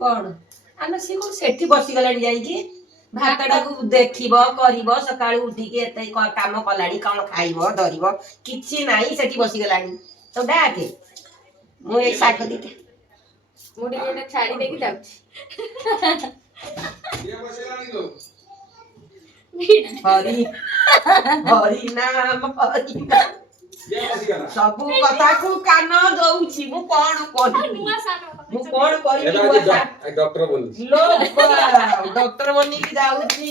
କଣ ଆମେ ସିଏ କଣ ସେଠି ବସିଗଲାଣି ଯାଇକି ଭାତଟାକୁ ଦେଖିବ କରିବ ସକାଳୁ ଉଠିକି ଏତେ କାମ କଲାଣି କଣ ଖାଇବ ଧରିବ କିଛି ନାହିଁ ସେଠି ବସିଗଲାଣି ତ ଡାକେ ମୁଁ ଏଇ ଶାଗ ଦିଟା ମୁଁ ଟିକେ ଏଟା ଛାଡି ଦେଇକି ଯାଉଛି ହରି ହରି ନାମ ହରି ନାମ ସବୁ କଥାକୁ କାନ ଦଉଛି ମୁଁ କଣ କରିବି ମୁଁ କଣ କରିବି ଡକ୍ଟର ବନି ଡକ୍ଟର ବନିକି ଯାଉଛି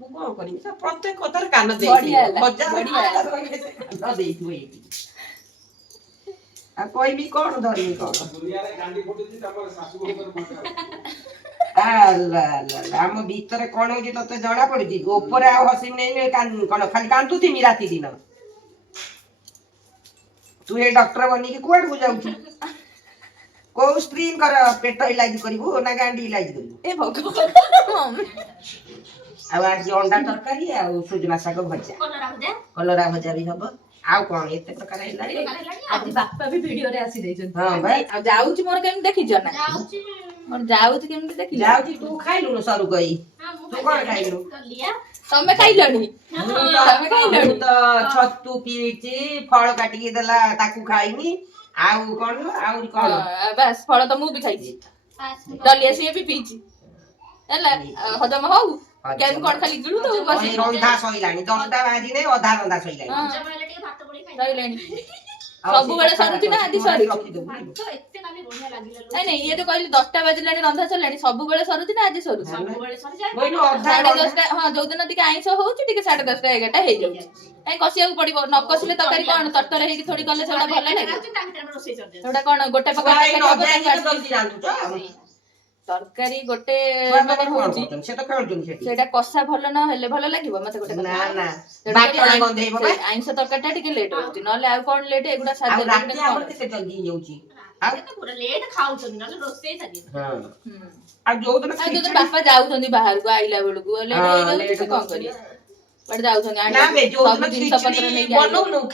ମୁଁ କଣ କରିବି ପ୍ରତ୍ୟେକ କଥାରେ କାନ ଦେଇଥିବ କାନ ଦେଇଥିବ ଏଇଠି ଆଉ କହିବି କଣ ଧରିବି କଣ ଆମ ଭିତରେ କଣ ହଉଛି ତତେ ଜଣା ପଡୁଛି ଉପରେ ଆଉ ହସିବି ନେଇ କଣ ଖାଲି କାନ୍ଦୁଥିମି ରାତି ଦିନ ତୁ ଏ ଡକ୍ଟର ବନିକି କୁଆଡକୁ ଯାଉଛୁ କୋଉ ସ୍ତ୍ରୀଙ୍କର ପେଟ ଇଲାଜ କରିବୁ ନା ଗାଣ୍ଡି ଇଲାଜ କରିବୁ ଏ ଭଗବାନ ଆଉ ଆଜି ଅଣ୍ଡା ତରକାରୀ ଆଉ ସୁଜନା ଶାଗ ଭଜା କଲରା ଭଜା ବି ହବ ଆଉ କଣ ଏତେ ପ୍ରକାର ହେଲାଣି ଆଜି ବାପା ବି ଭିଡିଓରେ ଆସି ଦେଇଛନ୍ତି ହଁ ଭାଇ ଆଉ ଯାଉଛି ମୋର କେମିତି ଦେଖିଛ ନା ମୋର ଯାଉଛି କେମିତି ଦେଖିଛ ଯାଉଛି ତୁ ଖାଇଲୁଣୁ ସରୁ କହି ତୁ କଣ ଖାଇଲୁ ତମେ ଖାଇଲଣି ମୁଁ ତ ଛତୁ ପିଇଛି ଫଳ କାଟିକି ଦେଲା ତାକୁ ଖାଇନି ଆଉ କଣ ଆହୁରି କଣ ବାସ୍ ଫଳ ତ ମୁଁ ବି ଖାଇଛି ଡଲିଆ ସିଏ ବି ପିଇଛି ହେଲା ହଜମ ହଉ କେମିତି କଣ ଖାଲି ଗିଳୁ ତ ରନ୍ଧା ସଇଲାଣି 10ଟା ବାଜିଲେ ଅଧା ରନ୍ଧା ସଇଲାଣି ସବୁବେଳେ ସରୁଛି ନା ଆଜି ସରୁଛି ନାଇଁ ନାଇଁ ଇଏ ତ କହିଲି 10ଟା ବାଜିଲାଣି ରନ୍ଧା ସରିଲାଣି ସବୁବେଳେ ସରୁଛି ନା ଆଜି ସରୁଛି 10:30 ହଁ ଯୋଉଦିନ ଟିକେ ଆଇଁଷ ହଉଛି ଟିକେ 10:30 11ଟା ହେଇଯାଉଛି କାଇଁ କଷିବାକୁ ପଡିବ ନ କଷିଲେ ତରକାରୀ କଣ ତରତର ହେଇକି ଥୋଡି କଲେ ସେଗୁଡା ଭଲ ଲାଗେ ସେଗୁଡା କଣ ଗୋଟେ ପ୍ରକାର ତରକାରୀ ଗୋଟେ ମାନେ ହଉଛି ସେଇଟା କଷା ଭଲ ନ ହେଲେ ଭଲ ଲାଗିବ ମତେ ଗୋଟେ ଆଇଁଷ ତରକାରୀ ଟା ଟିକେ ଲେଟ୍ ହଉଛି ନହେଲେ ଆଉ କଣ ଲେଟ୍ ଏଗୁଡା ବାପା ଯାଉଛନ୍ତି ବାହାରକୁ ଆଇଲା ବେଳକୁ ଲେଟ୍ ହେଇଯାଉଛି ସେ କଣ କରିବେ କୁଆଡେ ଯାଉଛନ୍ତି ସବୁ ଜିନିଷ ପତ୍ର ନେଇକି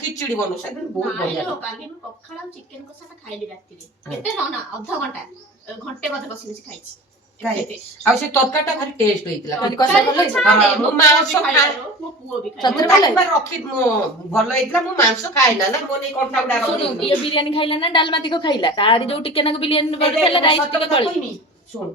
ଖିଚୁଡି ବନଉ ପଖାଳ ଆଉ ଚିକେନ କଷା ଟା ଖାଇଲି ରାତିରେ କେତେ ନ ଅଧଘଣ୍ଟା ଘଣ୍ଟେ ବୋଧେ ବସି ବସି ଖାଇଛି ଆଉ ସେ ତରକାରୀ ଟା ଭାରି ଟେଷ୍ଟ ହେଇଥିଲା ଭଲ ହେଇଥିଲା ମୁଁ ମାଂସ ଖାଇଲା ନା ମୋ ନେଇ କଣ୍ଟା ବିରିୟାନୀ ଖାଇଲା ନା ଡାଲମା ତିକ ଖାଇଲା ତାରି ଯୋଉ ଟିକେ ନାକୁ ବିରିୟାନୀ ଶୁଣ